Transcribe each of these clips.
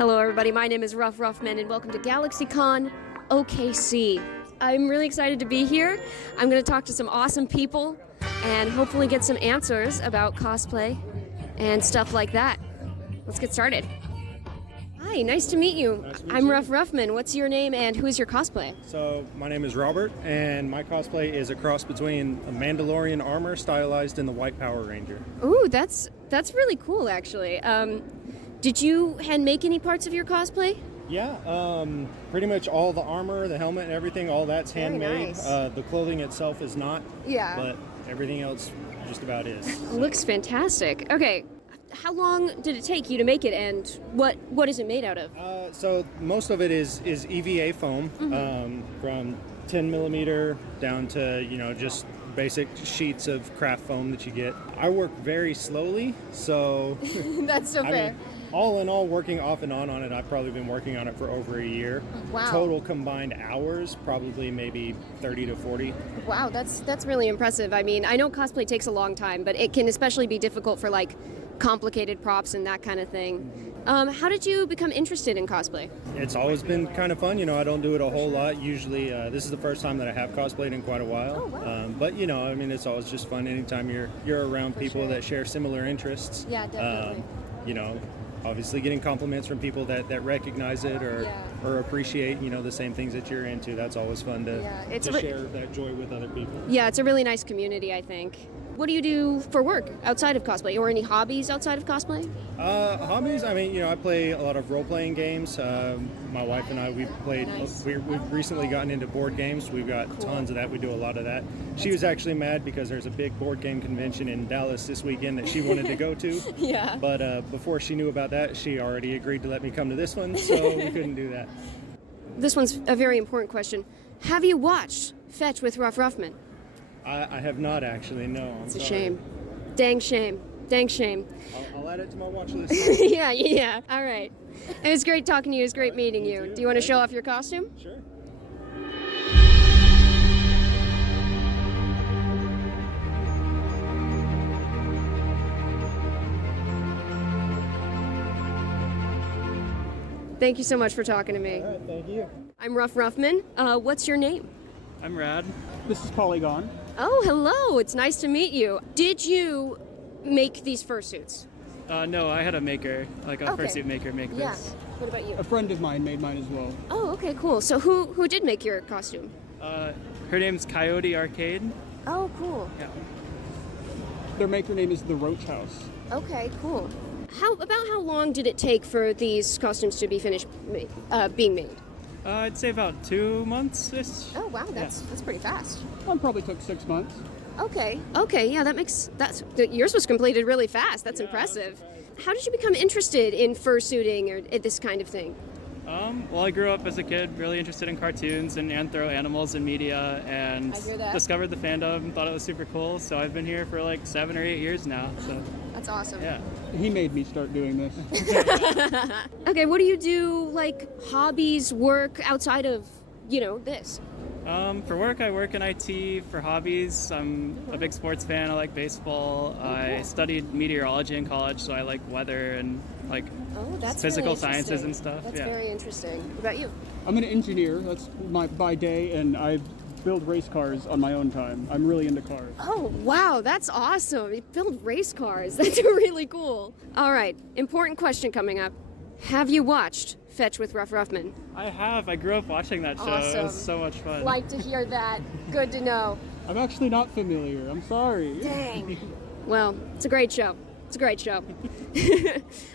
Hello everybody, my name is Ruff Ruffman and welcome to GalaxyCON OKC. I'm really excited to be here. I'm going to talk to some awesome people and hopefully get some answers about cosplay and stuff like that. Let's get started. Hi, nice to meet you. Nice to meet I'm you. Ruff Ruffman. What's your name and who is your cosplay? So my name is Robert, and my cosplay is a cross between a Mandalorian armor stylized in the White Power Ranger. Ooh, that's really cool actually. Did you hand make any parts of your cosplay? Yeah, pretty much all the armor, the helmet, and everything, all that's Very handmade. nice. The clothing itself is not, Yeah. but everything else just about is. Looks fantastic. Okay, how long did it take you to make it and what is it made out of? So most of it is EVA foam, from 10 millimeter down to, just basic sheets of craft foam that you get. I work very slowly, so That's so I fair. mean, all in all, working off and on it, I've probably been working on it for over a year. Wow. Total combined hours, probably maybe 30 to 40. Wow, that's really impressive. I mean, I know cosplay takes a long time, but it can especially be difficult for like complicated props and that kind of thing. How did you become interested in cosplay? It's always been kind of fun. I don't do it a whole lot. Usually, this is the first time that I have cosplayed in quite a while. Oh, wow. But it's always just fun anytime you're around people sure. that share similar interests. Yeah, definitely. Obviously getting compliments from people that recognize it or Yeah. or appreciate the same things that you're into. That's always fun to Yeah, share that joy with other people. Yeah, it's a really nice community, I think. What do you do for work outside of cosplay, or any hobbies outside of cosplay? Hobbies, I play a lot of role-playing games. My wife and I, we've played, Nice. we've recently gotten into board games. We've got tons of that. We do a lot of that. She was actually mad because there's a big board game convention in Dallas this weekend that she wanted to go to. Yeah. But before she knew about that, she already agreed to let me come to this one, so we couldn't do that. This one's a very important question. Have you watched Fetch with Ruff Ruffman? I have not actually, no. It's a shame. Dang shame. Dang shame. I'll add it to my watch list. Yeah. All right. It was great talking to you. It was great meeting you. too. Do you want to show off your costume? Sure. Thank you so much for talking to me. All right, thank you. I'm Ruff Ruffman. What's your name? I'm Rad. This is Polygon. Oh, hello. It's nice to meet you. Did you make these fursuits? No, I had a maker, like a Okay. fursuit maker make Yeah. this. What about you? A friend of mine made mine as well. Oh, okay, cool. So who did make your costume? Her name's Coyote Arcade. Oh, cool. Yeah. Their maker name is the Roach House. Okay, cool. How long did it take for these costumes to be finished being made? I'd say about 2 months-ish. Oh, wow, that's pretty fast. One probably took 6 months. Okay, yeah, yours was completed really fast. That's impressive. How did you become interested in fursuiting or this kind of thing? Well, I grew up as a kid really interested in cartoons and anthro animals and media, and I hear that. discovered the fandom, thought it was super cool, so I've been here for like 7 or 8 years now, so That's awesome. yeah. He made me start doing this. Okay, what do you do, like hobbies, work outside of, this? For work, I work in IT. For hobbies, I'm a big sports fan. I like baseball. I studied meteorology in college, so I like weather and like Oh, that's physical really sciences interesting. and stuff. That's yeah. very interesting. What about you? I'm an engineer, that's my by day, and I build race cars on my own time. I'm really into cars. Oh, wow, that's awesome. You build race cars. That's really cool. All right, important question coming up. Have you watched Fetch with Ruff Ruffman? I have. I grew up watching that show. It Awesome. was so much fun. Like to hear that. Good to know. I'm actually not familiar, I'm sorry. Dang. Well, it's a great show. It's a great show.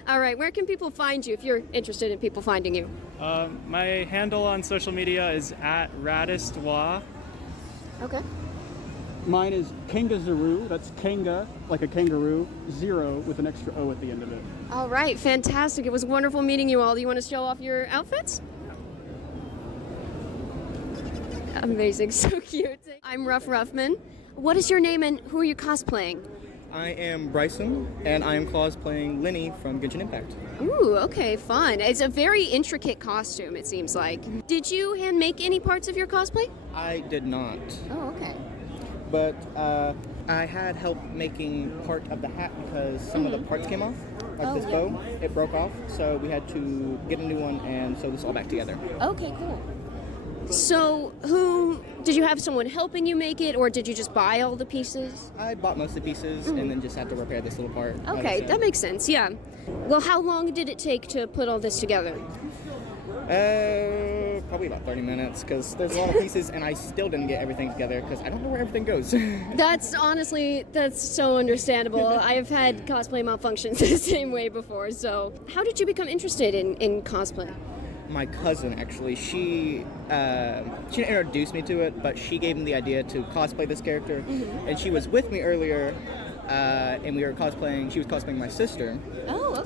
All right, where can people find you if you're interested in people finding you? My handle on social media is @raddestwa. Okay. Mine is Kangazaru, that's Kanga, like a kangaroo, 0 with an extra O at the end of it. All right, fantastic. It was wonderful meeting you all. Do you want to show off your outfits? Amazing, so cute. I'm Ruff Ruffman. What is your name and who are you cosplaying? I am Bryson, and I am cosplaying Lenny from Genshin Impact. Ooh, okay, fun. It's a very intricate costume, it seems like. Did you hand make any parts of your cosplay? I did not, Oh, okay. but I had help making part of the hat because some of the parts came off. of this bow. It broke off, so we had to get a new one and sew this all back together. Okay, cool. So, did you have someone helping you make it, or did you just buy all the pieces? I bought most of the pieces and then just had to repair this little part. Okay, that makes sense, yeah. Well, how long did it take to put all this together? Probably about 30 minutes, because there's a lot of pieces and I still didn't get everything together because I don't know where everything goes. That's so understandable. I have had cosplay malfunctions the same way before, so how did you become interested in cosplay? My cousin, actually, she didn't introduce me to it, but she gave me the idea to cosplay this character, and she was with me earlier, and we were cosplaying. She was cosplaying my sister,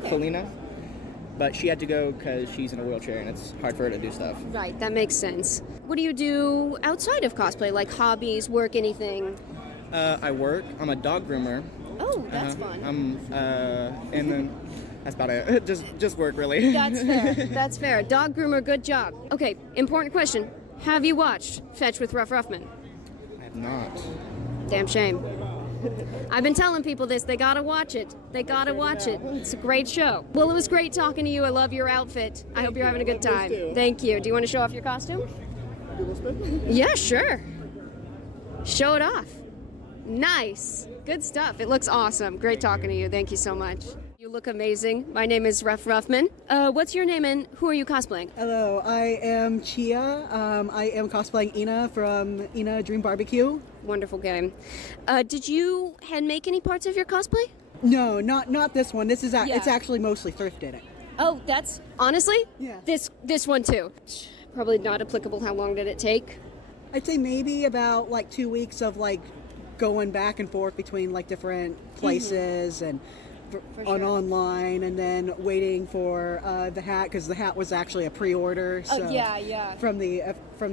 Felina, but she had to go because she's in a wheelchair and it's hard for her to do stuff. Right, that makes sense. What do you do outside of cosplay, like hobbies, work, anything? I work. I'm a dog groomer. Oh, that's fun. And then that's about it. Just work, really. That's fair. That's fair. Dog groomer, good job. Okay, important question. Have you watched Fetch with Ruff Ruffman? I have not. Damn shame. I've been telling people this. They gotta watch it. They gotta watch it. It's a great show. Well, it was great talking to you. I love your outfit. I hope you're having a good time. Thank you. Do you want to show off your costume? Yeah, sure. Show it off. Nice. Good stuff. It looks awesome. Great talking to you. Thank you so much. You look amazing. My name is Ruff Ruffman. What's your name and who are you cosplaying? Hello, I am Chia. I am cosplaying Ina from Ina Dream Barbecue. Wonderful game. Did you hand make any parts of your cosplay? No, not this one. This is it's actually mostly thrifted. Oh, that's honestly? Yeah. This one too. Probably not applicable. How long did it take? I'd say maybe about like 2 weeks of like going back and forth between like different places and on online, and then waiting for the hat, because the hat was actually a pre-order. So from the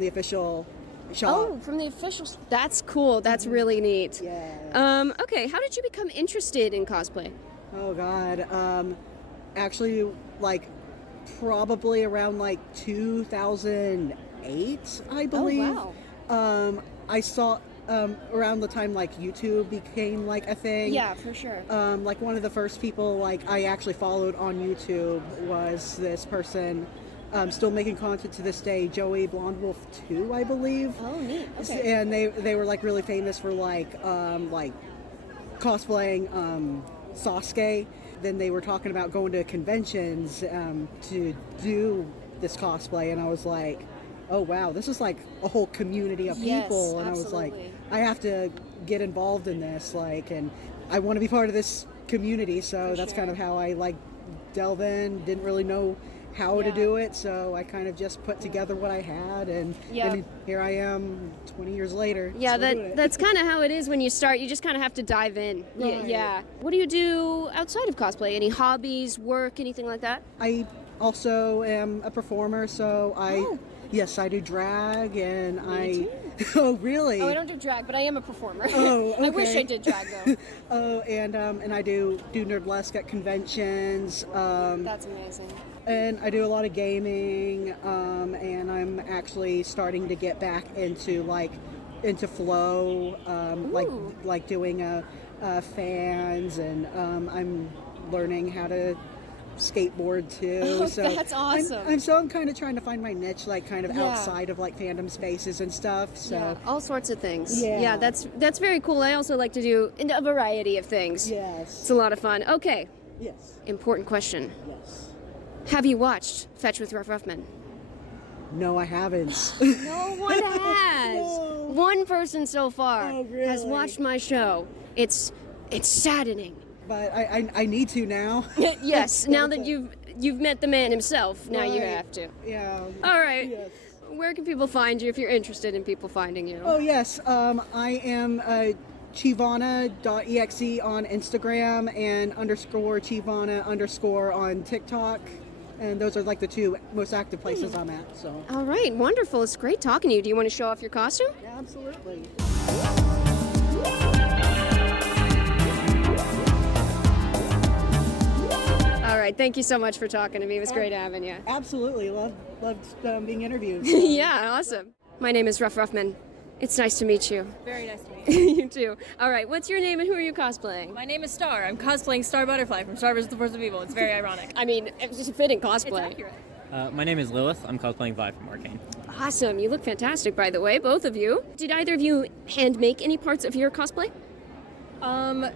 official shop. Oh, from the official. That's cool. That's really neat. Yeah. Okay. How did you become interested in cosplay? Oh God. Actually, like probably around like 2008, I believe. Oh wow. I saw. Around the time like YouTube became like a thing. Yeah, for sure. Like one of the first people like I actually followed on YouTube was this person, still making content to this day, Joey Blonde Wolf 2, I believe. Oh, neat. Okay. And they were like really famous for like cosplaying Sasuke. Then they were talking about going to conventions to do this cosplay, and I was like, oh wow, this is like a whole community of people. And absolutely. I was like, I have to get involved in this, like, and I want to be part of this community. So that's kind of how I like delve in. Didn't really know how to do it, so I kind of just put together what I had, and here I am 20 years later. Yeah, that's kind of how it is when you start. You just kind of have to dive in. Right. Yeah. What do you do outside of cosplay? Any hobbies, work, anything like that? I also am a performer, so yes, I do drag, and Oh, really? Oh, I don't do drag, but I am a performer. Oh, okay. I wish I did drag though. Oh, and I do nerdlesque at conventions. That's amazing. And I do a lot of gaming, and I'm actually starting to get back into flow, like doing fans, and I'm learning how to skateboard too. Oh, so that's awesome. I'm kind of trying to find my niche, like kind of outside of like fandom spaces and stuff. So all sorts of things. Yeah, that's very cool. I also like to do a variety of things. Yes, it's a lot of fun. Okay. Yes. Important question. Yes. Have you watched Fetch with Ruff Ruffman? No, I haven't. No one has. No. One person so far has really? watched my show. It's saddening. But I need to now. Yes, now that you've met the man himself, now you have to. Yeah. All right. Yes. Where can people find you if you're interested in people finding you? Oh yes, I am Chivana.exe on Instagram and _Chivana_ on TikTok. And those are like the two most active places I'm at. So. All right, wonderful. It's great talking to you. Do you want to show off your costume? Yeah, absolutely. All right, thank you so much for talking to me. It was great having you. Absolutely, loved being interviewed. Yeah, awesome. My name is Ruff Ruffman. It's nice to meet you. Very nice to meet you. You too. All right, what's your name and who are you cosplaying? My name is Star. I'm cosplaying Star Butterfly from Star vs. the Force of Evil. It's very ironic. I mean, it's just a fitting It's cosplay. accurate. My name is Lilith. I'm cosplaying Vi from Arcane. Awesome. You look fantastic, by the way, both of you. Did either of you hand make any parts of your cosplay?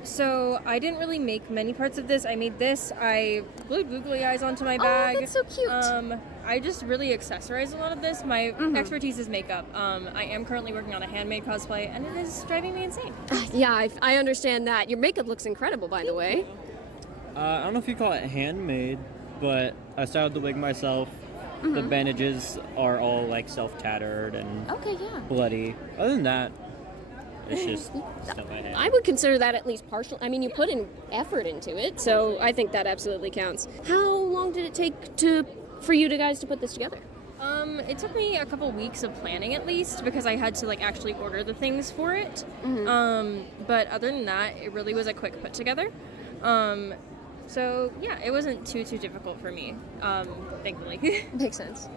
So I didn't really make many parts of this. I made this. I glued googly eyes onto my bag. Oh, that's so cute. I just really accessorize a lot of this. My expertise is makeup. I am currently working on a handmade cosplay, and it is driving me insane. Yeah, I understand that. Your makeup looks incredible, by the way. I don't know if you call it handmade, but I styled the wig myself. The bandages are all like self-tattered and Okay, yeah. bloody. Other than that, it's just stuff I had. I would consider that at least partial. I mean, you put in effort into it, so I think that absolutely counts. How long did it take for you guys to put this together? It took me a couple weeks of planning at least because I had to like actually order the things for it. But other than that, it really was a quick put together. So yeah, it wasn't too difficult for me, thankfully. Makes sense.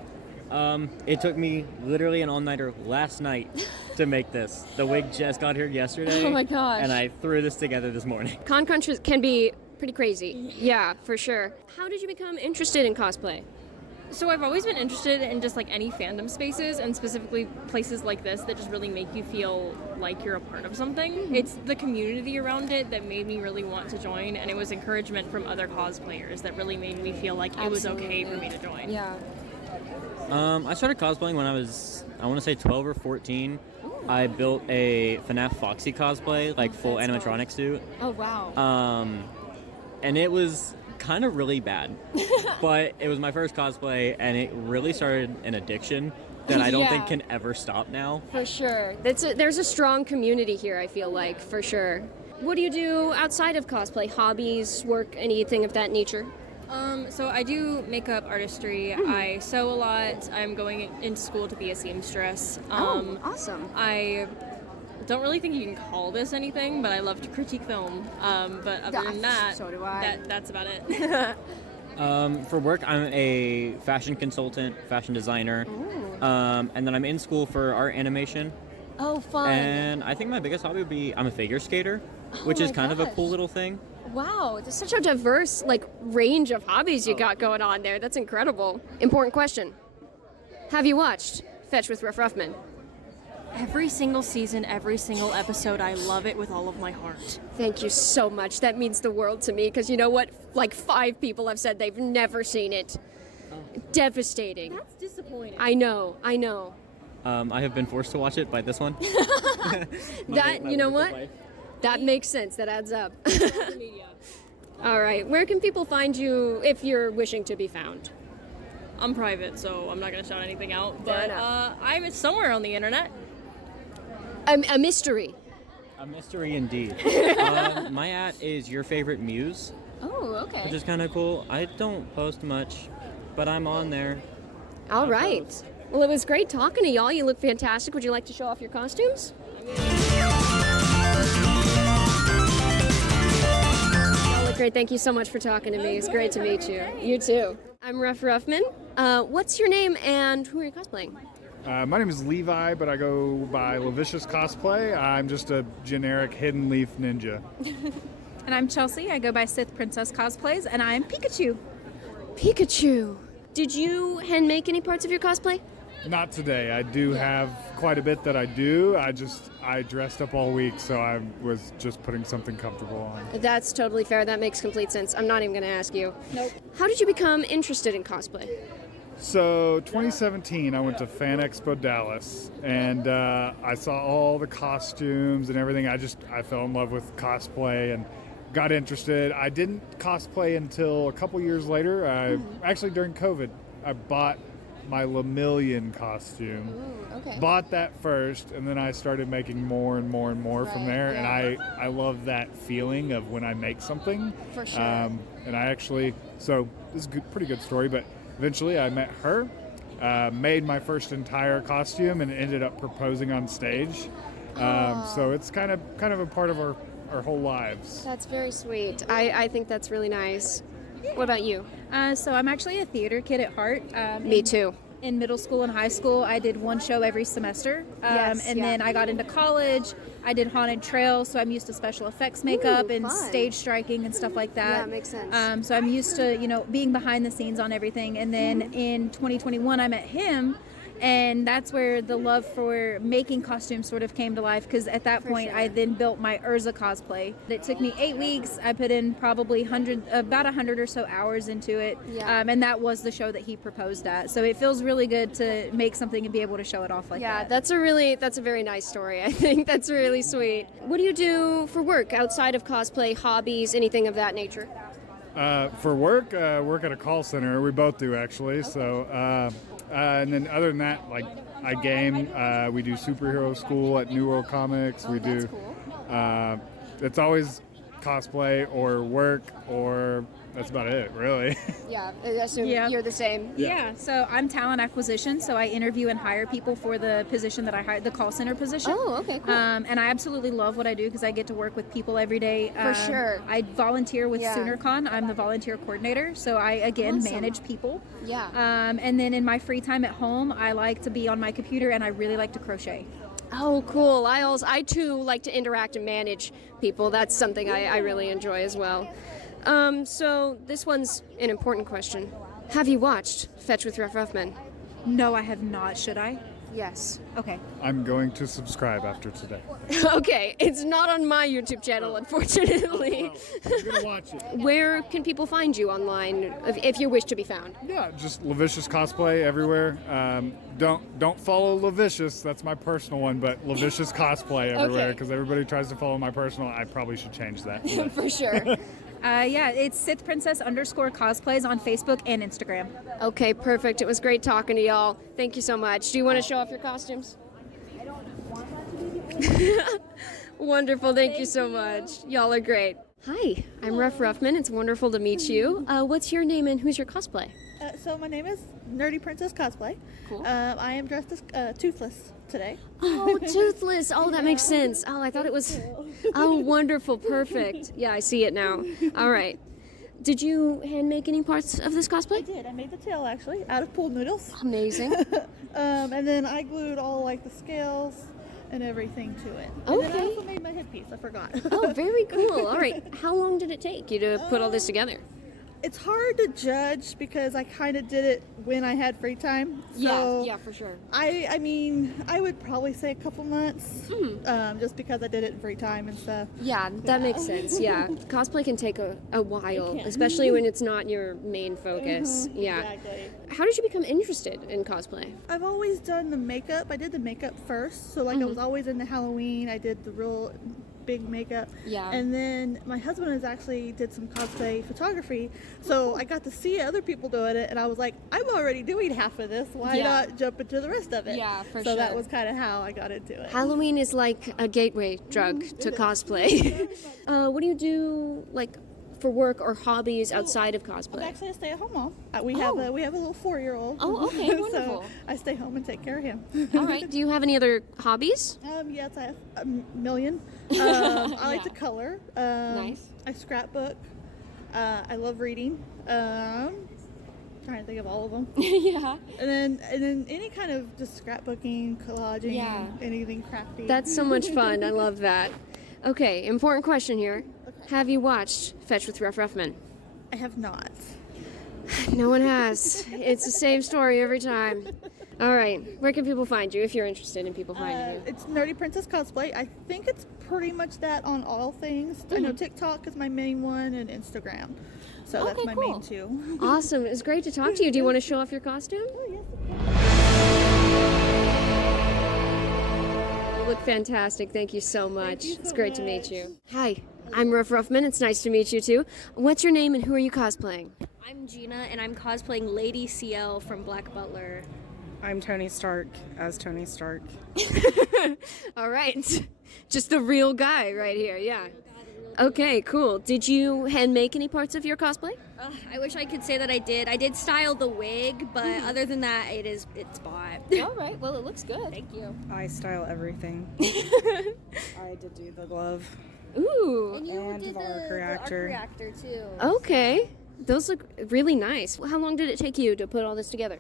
It took me literally an all-nighter last night to make this. The wig just got here yesterday. Oh my gosh. And I threw this together this morning. Con crunches can be pretty crazy. Yeah, for sure. How did you become interested in cosplay? So I've always been interested in just like any fandom spaces and specifically places like this that just really make you feel like you're a part of something. It's the community around it that made me really want to join, and it was encouragement from other cosplayers that really made me feel like it was okay for me to join. Yeah. I started cosplaying when I want to say 12 or 14. I built a FNAF Foxy cosplay, like full that's animatronic suit. Oh, wow. And it was kind of really bad. But it was my first cosplay, and it really started an addiction that I don't think Yeah. can ever stop now. For sure. There's a strong community here, I feel like, for sure. What do you do outside of cosplay? Hobbies, work, anything of that nature? So I do makeup artistry. I sew a lot. I'm going into school to be a seamstress. Awesome. I don't really think you can call this anything, but I love to critique film. But other than that, so do I. that's about it. For work, I'm a fashion consultant, fashion designer, and then I'm in school for art animation. Oh, fun. And I think my biggest hobby would be I'm a figure skater, which my is kind of a gosh. cool little thing. Wow, there's such a diverse range of hobbies you got going on there. That's incredible. Important question. Have you watched Fetch with Ruff Ruffman? Every single season, every single episode, I love it with all of my heart. Thank you so much. That means the world to me because you know what? Like 5 people have said they've never seen it. Devastating. That's disappointing. I know. I have been forced to watch it by this one. That, you know what? That makes sense. That adds up. All right. Where can people find you if you're wishing to be found? I'm private, so I'm not going to shout anything out. Fair But enough. I'm somewhere on the internet. A mystery. A mystery indeed. My at is your favorite muse, Oh, okay. which is kind of cool. I don't post much, but I'm on there. All right. Well, it was great talking to y'all. You look fantastic. Would you like to show off your costumes? Y'all look great. Thank you so much for talking to me. It's great to meet you. You too. I'm Ruff Ruffman. What's your name and who are you cosplaying? My name is Levi, but I go by Lavicious Cosplay. I'm just a generic Hidden Leaf ninja. And I'm Chelsea. I go by Sith Princess Cosplays, and I'm Pikachu. Pikachu. Did you hand make any parts of your cosplay? Not today. I do have quite a bit that I do. I dressed up all week, so I was just putting something comfortable on. That's totally fair. That makes complete sense. I'm not even going to ask you. Nope. How did you become interested in cosplay? So 2017, I went to Fan Expo Dallas, and I saw all the costumes and everything. I fell in love with cosplay and got interested. I didn't cosplay until a couple years later. Actually, during COVID, I bought my Lemillion costume. Ooh, okay. Bought that first, and then I started making more and more and more from there. yeah. And I love that feeling of when I make something. For sure. And I actually, so this is a pretty good story, but eventually I met her, made my first entire costume, and ended up proposing on stage. So it's kind of a part of our whole lives. That's very sweet. I think that's really nice. What about you? So I'm actually a theater kid at heart. Me too. In middle school and high school, I did one show every semester. Then I got into college. I did haunted trails, so I'm used to special effects makeup and fun. stage striking and stuff like that. Yeah, makes sense. So I'm used to, being behind the scenes on everything. And then in 2021, I met him. And that's where the love for making costumes sort of came to life, because at that point I then built my Urza cosplay. It took me 8 weeks. I put in probably about 100 or so hours into it. Yeah. And that was the show that he proposed at. So it feels really good to make something and be able to show it off like that. That's a very nice story. I think that's really sweet. What do you do for work outside of cosplay, hobbies, anything of that nature? For work at a call center. We both do, actually. Okay. So, and then other than that, like I game. We do superhero school at New World Comics. We do. Cool. It's always cosplay or work, or that's about it, really. Yeah, I assume you're the same. Yeah, so I'm talent acquisition, so I interview and hire people for the position that I hired, the call center position. Oh, okay, cool. And I absolutely love what I do because I get to work with people every day. For sure. I volunteer with SoonerCon. I'm the volunteer coordinator, so I, again, manage people. Yeah. And then in my free time at home, I like to be on my computer, and I really like to crochet. Oh, cool. I too like to interact and manage people. That's something I really enjoy as well. So this one's an important question. Have you watched Fetch with Ruff Ruffman? No, I have not. Should I? Yes. Okay. I'm going to subscribe after today. Okay, it's not on my YouTube channel, unfortunately. I'm going to watch it. Where can people find you online if you wish to be found? Yeah, just Lavicious Cosplay everywhere. Don't follow Lavicious, that's my personal one, but Lavicious Cosplay everywhere, because everybody tries to follow my personal. I probably should change that. For sure. It's Sith Princess _cosplays on Facebook and Instagram. Okay, perfect. It was great talking to y'all. Thank you so much. Do you want to show off your costumes? Wonderful. Thank you so much. Y'all are great. Hi, I'm Ruff Ruffman. It's wonderful to meet you. What's your name and who's your cosplay? So my name is Nerdy Princess Cosplay. Cool. I am dressed as Toothless today. Oh, Toothless. Oh, that makes sense. Oh, I thought it was... Oh, wonderful. Perfect. Yeah, I see it now. All right. Did you hand make any parts of this cosplay? I did. I made the tail, actually, out of pool noodles. Amazing. And then I glued all, like, the scales and everything to it. Okay. And then I also made my headpiece. I forgot. Oh, very cool. All right. How long did it take you to put all this together? It's hard to judge because I kind of did it when I had free time. So yeah, for sure. I mean, I would probably say a couple months, just because I did it in free time and stuff. Yeah, that makes sense. Yeah, cosplay can take a while, especially when it's not your main focus. Yeah. Exactly. How did you become interested in cosplay? I've always done the makeup. I did the makeup first, so like I was always into Halloween. I did the real big makeup. Yeah. And then my husband has actually did some cosplay photography, so I got to see other people doing it, and I was like, I'm already doing half of this. Why not jump into the rest of it? Yeah, for so sure. that was kind of how I got into it. Halloween is like a gateway drug to cosplay. What do you do, like, for work or hobbies outside of cosplay? I'm actually a stay-at-home mom. We have a little 4-year-old. Oh, okay, wonderful. So I stay home and take care of him. All right. Do you have any other hobbies? Yes, I have a million. I like to color. Nice. I scrapbook. I love reading. Trying to think of all of them. Yeah. And then any kind of just scrapbooking, collaging, anything crafty. That's so much fun. I love that. Okay, important question here. Okay. Have you watched Fetch with Ruff Ruffman? I have not. No one has. It's the same story every time. All right. Where can people find you if you're interested in people finding you? It's Nerdy Princess Cosplay. I think it's pretty much that on all things. I know TikTok is my main one and Instagram. So that's my main two. Awesome. It's great to talk to you. Do you want to show off your costume? Oh, yes. You look fantastic. Thank you so much. It's great to meet you. Hi. I'm Ruff Ruffman. It's nice to meet you too. What's your name and who are you cosplaying? I'm Gina and I'm cosplaying Lady CL from Black Butler. I'm Tony Stark as Tony Stark. All right. Just the real guy right here, yeah. Okay, cool. Did you hand make any parts of your cosplay? I wish I could say that I did. I did style the wig, but other than that, it's bought. All right. Well, it looks good. Thank you. I style everything. I did do the glove. Ooh. And you did the arc the reactor. arc reactor too. Okay. Those look really nice. How long did it take you to put all this together?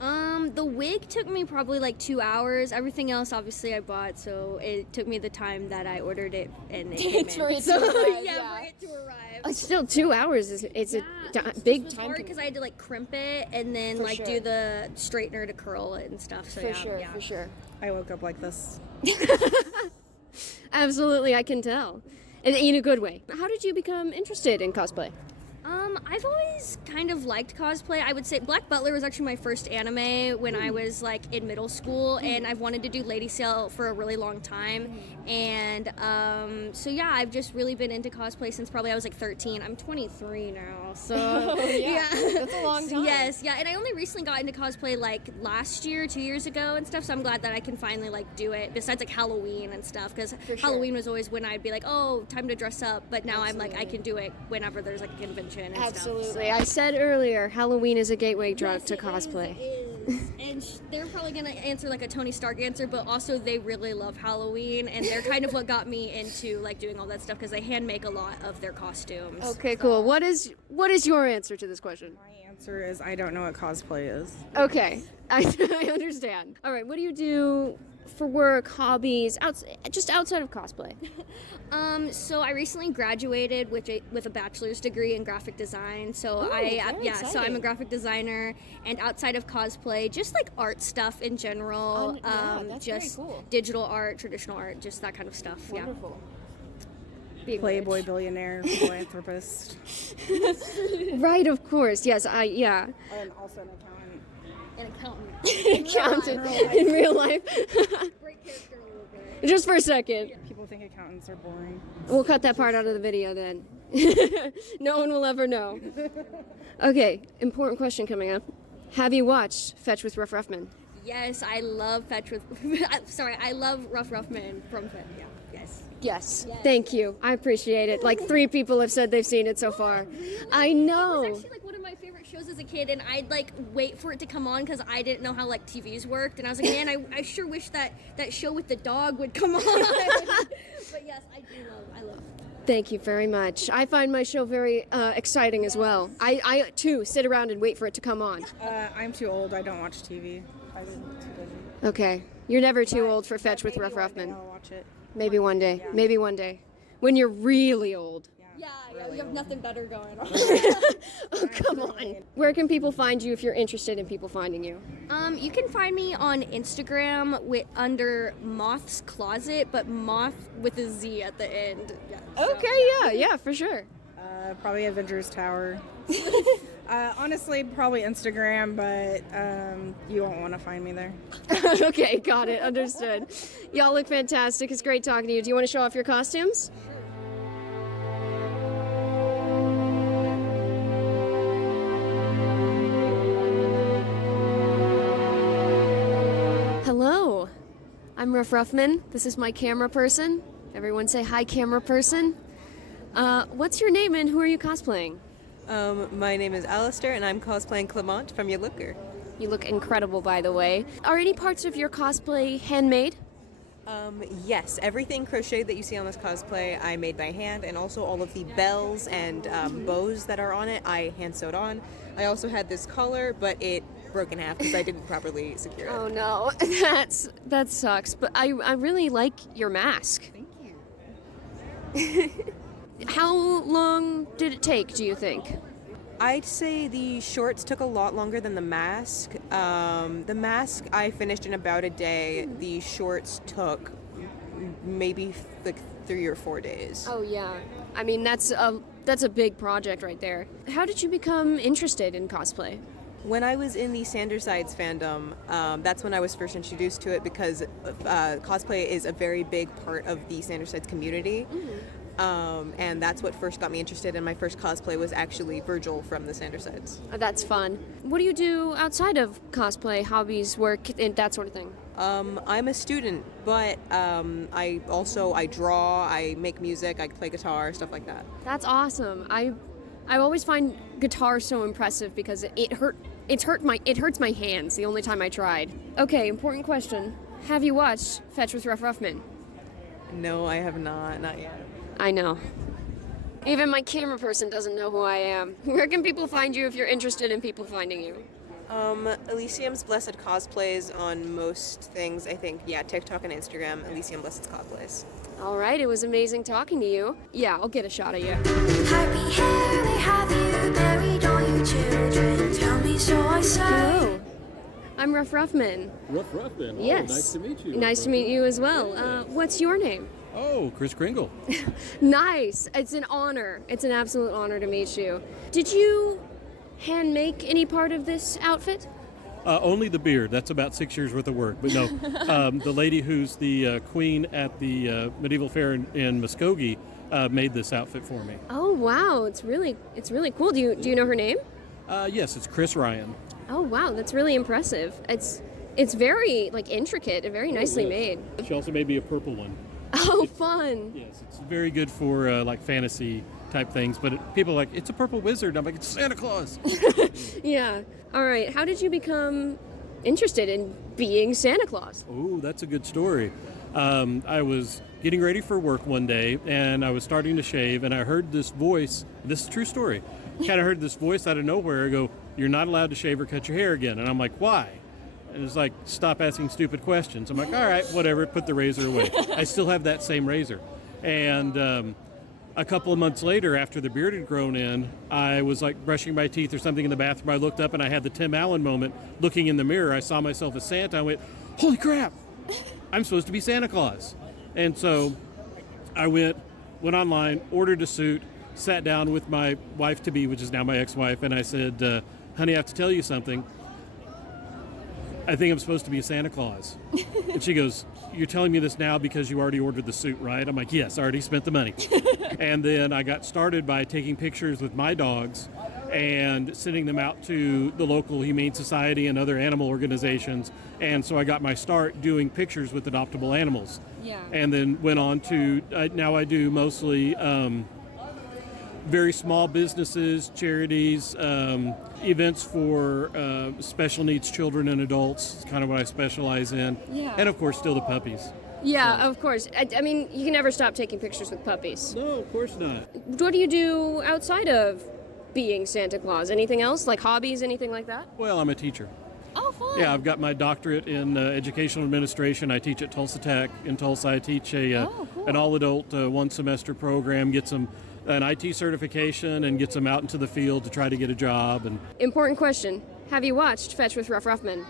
The wig took me probably like 2 hours. Everything else, obviously, I bought, so it took me the time that I ordered it, and it came For in. it to arrive, Yeah, for it to arrive. Still 2 hours it's a big It was time. hard because I had to like crimp it and then For like sure. do the straightener to curl it and stuff. So For yeah, sure, yeah. for sure. I woke up like this. Absolutely, I can tell. In a good way. How did you become interested in cosplay? I've always kind of liked cosplay. I would say Black Butler was actually my first anime when I was like in middle school, and I've wanted to do Lady Sail for a really long time. And so yeah, I've just really been into cosplay since probably I was like 13. I'm 23 now, so yeah, that's a long time. Yes, yeah, and I only recently got into cosplay like last year, 2 years ago and stuff. So I'm glad that I can finally like do it. Besides like Halloween and stuff, because Halloween was always when I'd be like, oh, time to dress up. But now I'm like, I can do it whenever there's like a convention. And Absolutely. Stuff, so. I said earlier, Halloween is a gateway drug Yes, to it cosplay. is. And they're probably gonna answer like a Tony Stark answer, but also they really love Halloween, and they're kind of what got me into like doing all that stuff because they hand make a lot of their costumes. Okay, cool. What is your answer to this question? My answer is I don't know what cosplay is. Okay, I understand. All right, what do you do for work, hobbies, just outside of cosplay? So I recently graduated with a bachelor's degree in graphic design. So Ooh, very so I'm exciting. a graphic designer, and outside of cosplay, just like art stuff in general. That's very just cool. digital art, traditional art, just that kind of stuff. Wonderful. Playboy billionaire, philanthropist, Right, of course. Yes, yeah. and also an accountant. An accountant. Accountant in real life. Great character a little bit. Just for a second. People think accountants are boring. We'll cut that part out of the video then. No one will ever know. Okay, important question coming up. Have you watched Fetch with Ruff Ruffman? Yes, I love I love Ruff Ruffman from Fetch. Yeah. Yes. Thank you. I appreciate it. Like 3 people have said they've seen it so far. I know. It was actually like one of my favorite shows as a kid, and I'd like wait for it to come on because I didn't know how like TVs worked, and I was like, man, I sure wish that show with the dog would come on. But yes, I love. Thank you very much. I find my show very exciting as well. I too sit around and wait for it to come on. I'm too old. I don't watch TV. I'm too busy. Okay. You're never too old for Fetch with Ruff Maybe one day Ruffman. I'll watch it. Maybe one day. Maybe one day. When you're really old. Yeah, you have nothing better going on. Oh, come on. Where can people find you if you're interested in people finding you? You can find me on Instagram under Moth's Closet, but Moth with a Z at the end. Yeah, for sure. Probably Avengers Tower. Honestly, probably Instagram, but you won't want to find me there. Okay, got it. Understood. Y'all look fantastic. It's great talking to you. Do you want to show off your costumes? Hello. I'm Ruff Ruffman. This is my camera person. Everyone say hi, camera person. What's your name and who are you cosplaying? My name is Alistair, and I'm cosplaying Clement from Your Looker. You look incredible, by the way. Are any parts of your cosplay handmade? Yes, everything crocheted that you see on this cosplay I made by hand, and also all of the bells and bows that are on it I hand sewed on. I also had this collar, but it broke in half because I didn't properly secure it. Oh no, that sucks. But I really like your mask. Thank you. How long did it take, do you think? I'd say the shorts took a lot longer than the mask. The mask I finished in about a day. The shorts took maybe like 3 or 4 days. Oh yeah, I mean that's a big project right there. How did you become interested in cosplay? When I was in the Sandersides fandom, that's when I was first introduced to it because cosplay is a very big part of the Sandersides community. And that's what first got me interested, and my first cosplay was actually Virgil from the Sandersides. That's fun. What do you do outside of cosplay, hobbies, work, and that sort of thing? I'm a student, but I draw, I make music, I play guitar, stuff like that. That's awesome. I always find guitar so impressive because it hurts my hands the only time I tried. Okay, important question. Have you watched Fetch with Ruff Ruffman? No, I have not yet. I know. Even my camera person doesn't know who I am. Where can people find you if you're interested in people finding you? Elysium's Blessed Cosplays on most things, I think. Yeah, TikTok and Instagram, Elysium Blessed Cosplays. All right, it was amazing talking to you. Yeah, I'll get a shot of you. Happy hair they have you buried, all you children. Tell me, so I say. Hello. I'm Ruff Ruffman. Ruff Ruffman. Oh, Yes. nice to meet you. Nice to meet you as well. What's your name? Oh, Chris Kringle. Nice. It's an honor. It's an absolute honor to meet you. Did you hand make any part of this outfit? Only the beard. That's about 6 years worth of work. But no, the lady who's the queen at the medieval fair in Muskogee made this outfit for me. Oh wow, it's really cool. Do you know her name? Yes, it's Chris Ryan. Oh wow, that's really impressive. It's very intricate and very nicely made. She also made me a purple one. Oh, fun. Yes, it's very good for fantasy type things. But people are like, it's a purple wizard. I'm like, it's Santa Claus. Yeah. All right. How did you become interested in being Santa Claus? Oh, that's a good story. I was getting ready for work one day, and I was starting to shave, and I heard this voice. This is a true story. Kind of heard this voice out of nowhere go, "You're not allowed to shave or cut your hair again." And I'm like, "Why?" And it's like, "Stop asking stupid questions." I'm like, "All right, whatever." Put the razor away. I still have that same razor. And a couple of months later, after the beard had grown in, I was brushing my teeth or something in the bathroom. I looked up and I had the Tim Allen moment. Looking in the mirror, I saw myself as Santa. I went, "Holy crap! I'm supposed to be Santa Claus." And so I went online, ordered a suit, sat down with my wife-to-be, which is now my ex-wife, and I said, "Honey, I have to tell you something. I think I'm supposed to be a Santa Claus." And she goes, "You're telling me this now because you already ordered the suit, right?" I'm like, "Yes, I already spent the money." And then I got started by taking pictures with my dogs and sending them out to the local Humane Society and other animal organizations. And so I got my start doing pictures with adoptable animals. Yeah. And then went on to, now I do mostly very small businesses, charities, events for special needs children and adults. It's kind of what I specialize in. Yeah. And of course, still the puppies. Yeah, of course. I mean, you can never stop taking pictures with puppies. No, of course not. What do you do outside of being Santa Claus? Anything else? Like hobbies, anything like that? Well, I'm a teacher. Oh, fun. Yeah, I've got my doctorate in educational administration. I teach at Tulsa Tech in Tulsa. I teach an all-adult one-semester program, get an IT certification, and gets them out into the field to try to get a job. And Important question. Have you watched Fetch with Ruff Ruffman?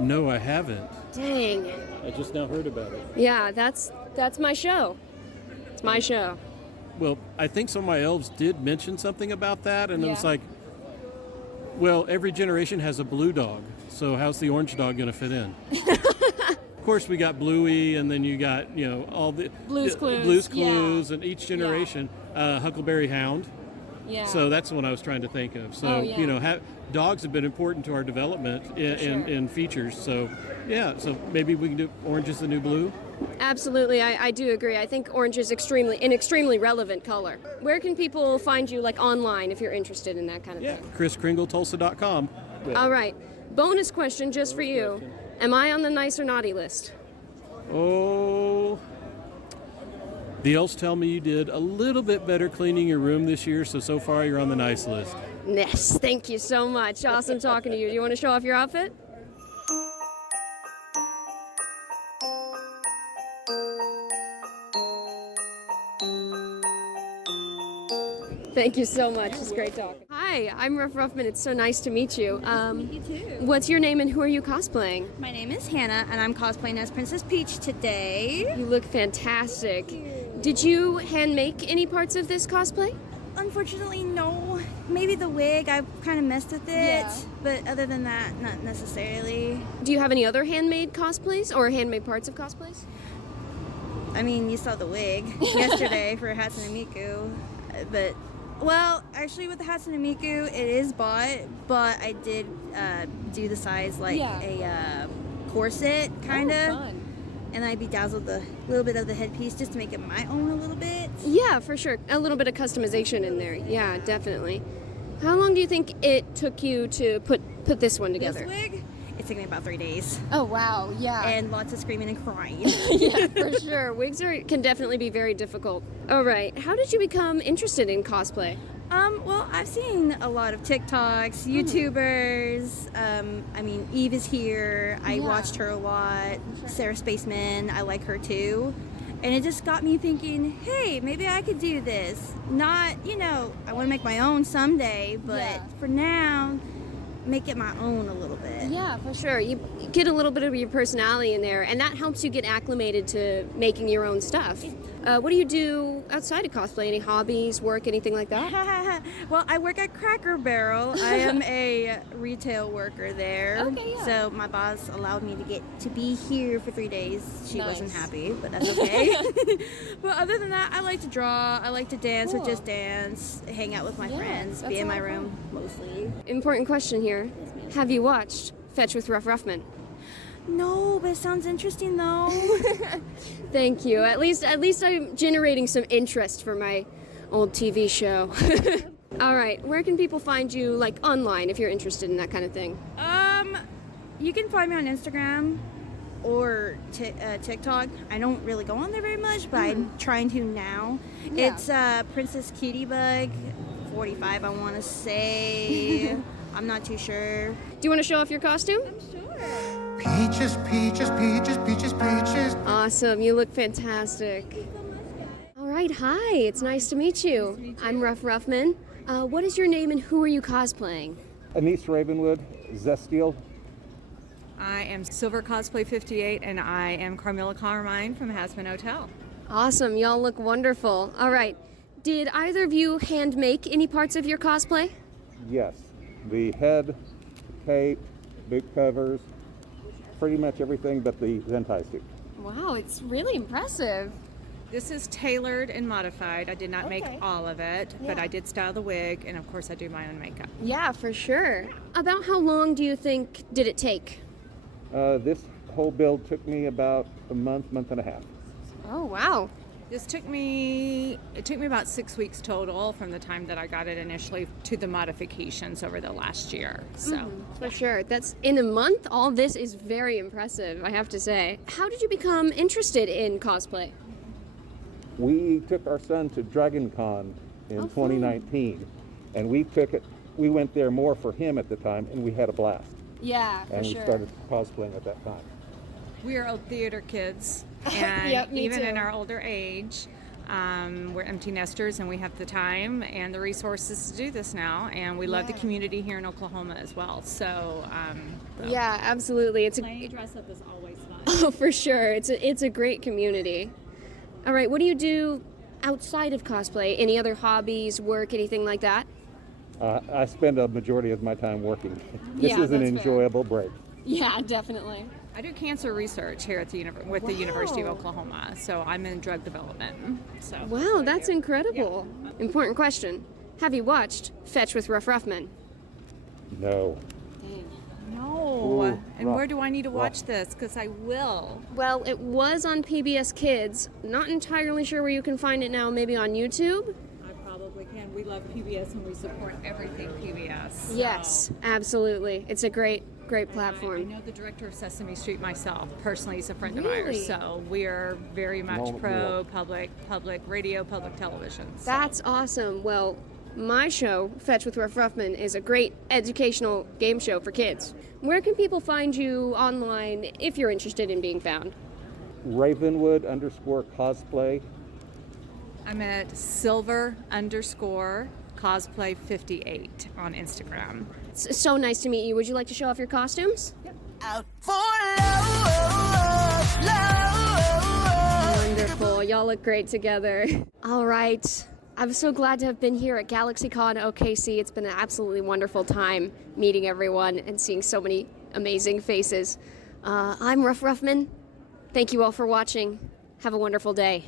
no, I haven't. Dang. I just now heard about it. Yeah, that's my show. It's my show. Well, I think some of my elves did mention something about that, and it's like, well, every generation has a blue dog, so how's the orange dog going to fit in? Of course, we got Bluey, and then you got, all the Blue's Clues. Blue's Clues, and each generation, Huckleberry Hound. Yeah. So that's the one I was trying to think of. So, dogs have been important to our development in features. So, yeah, so maybe we can do Orange is the New Blue. Absolutely, I do agree. I think orange is an extremely relevant color. Where can people find you, online, if you're interested in that kind of thing? ChrisKringleTulsa.com. All right. Bonus question just for you. Am I on the nice or naughty list? Oh, the elves tell me you did a little bit better cleaning your room this year, so far you're on the nice list. Yes, thank you so much. Awesome talking to you. Do you want to show off your outfit? Thank you so much. It's great talking. Hi, I'm Ruff Ruffman. It's so nice to meet you. You too. What's your name and who are you cosplaying? My name is Hannah, and I'm cosplaying as Princess Peach today. You look fantastic. Did you hand make any parts of this cosplay? Unfortunately, no. Maybe the wig, I kind of messed with it, but other than that, not necessarily. Do you have any other handmade cosplays or handmade parts of cosplays? I mean, you saw the wig yesterday for Hatsune Miku, but, well, actually with the Hatsune Miku, it is bought, but I did do the size like a corset, kind of. Fun. And I bedazzled a little bit of the headpiece just to make it my own a little bit. Yeah, for sure. A little bit of customization in there. Yeah, definitely. How long do you think it took you to put this one together? This wig? It took me about 3 days. Oh, wow, yeah. And lots of screaming and crying. Yeah, for sure. Wigs can definitely be very difficult. All right. How did you become interested in cosplay? Well, I've seen a lot of TikToks, YouTubers. I mean, Eve is here. I watched her a lot. Sarah Spaceman, I like her too. And it just got me thinking, hey, maybe I could do this. Not, I want to make my own someday, but for now, make it my own a little bit. Yeah, for sure. You get a little bit of your personality in there, and that helps you get acclimated to making your own stuff. What do you do outside of cosplay? Any hobbies, work, anything like that? Well, I work at Cracker Barrel. I am a retail worker there. Okay, yeah. So my boss allowed me to get to be here for 3 days. She wasn't Nice. happy, but that's okay. But other than that, I like to draw. I like to dance or Cool. just dance, hang out with my friends, that's be in a my lot of room mostly. Important question here. Have you watched Fetch with Ruff Ruffman? No, but it sounds interesting though. Thank you. At least I'm generating some interest for my old TV show. All right, where can people find you, like online, if you're interested in that kind of thing? You can find me on Instagram or TikTok. I don't really go on there very much, but I'm trying to now. Yeah. It's Princess Cutie Bug 45, I want to say. I'm not too sure. Do you want to show off your costume? Peaches, peaches, peaches, peaches, peaches. Awesome, you look fantastic. All right, hi, it's nice to meet you. I'm Ruff Ruffman. What is your name and who are you cosplaying? Anise Ravenwood, Zestiel. I am Silver Cosplay 58, and I am Carmilla Carmine from Hasman Hotel. Awesome, y'all look wonderful. All right, did either of you hand make any parts of your cosplay? Yes. The head, cape, boot covers, pretty much everything but the Zentai suit. Wow, it's really impressive. This is tailored and modified. I did not make all of it, but Yeah. I did style the wig, and of course I do my own makeup. Yeah, for sure. About how long do you think did it take? This whole build took me about a month and a half. Oh, wow. It took me about 6 weeks total from the time that I got it initially to the modifications over the last year. So For sure. That's in a month. All this is very impressive, I have to say. How did you become interested in cosplay? We took our son to DragonCon in 2019, and we went there more for him at the time, and we had a blast. Yeah, for And sure. we started cosplaying at that time. we are old theater kids, and Yep, me even too. in our older age, we're empty nesters, and we have the time and the resources to do this now. And we love the community here in Oklahoma as well. So Yeah, absolutely. It's Play dress up is always fun. Oh, for sure. It's a great community. All right, what do you do outside of cosplay? Any other hobbies, work, anything like that? I spend a majority of my time working. This Yeah, is an that's fair. enjoyable break. Yeah, definitely. I do cancer research here at the the University of Oklahoma. So I'm in drug development. So Wow, that's incredible. Important question. Have you watched Fetch with Ruff Ruffman? No. No. Ooh, And rough, where do I need to rough. watch this? Because I will. Well, it was on PBS Kids. Not entirely sure where you can find it now. Maybe on YouTube? I probably can. We love PBS and we support everything PBS. so- Yes, absolutely. It's a great I platform. know the director of Sesame Street myself. Personally, he's a friend of Really? ours. So we are very much No, pro public radio, public television. So. That's awesome. Well, my show, Fetch with Ruff Ruffman, is a great educational game show for kids. Where can people find you online if you're interested in being found? Ravenwood_cosplay. I'm at silver_cosplay 58 on Instagram. It's so nice to meet you. Would you like to show off your costumes? Out for love, love. Wonderful. Y'all look great together. All right. I'm so glad to have been here at GalaxyCON OKC. It's been an absolutely wonderful time meeting everyone and seeing so many amazing faces. I'm Ruff Ruffman. Thank you all for watching. Have a wonderful day.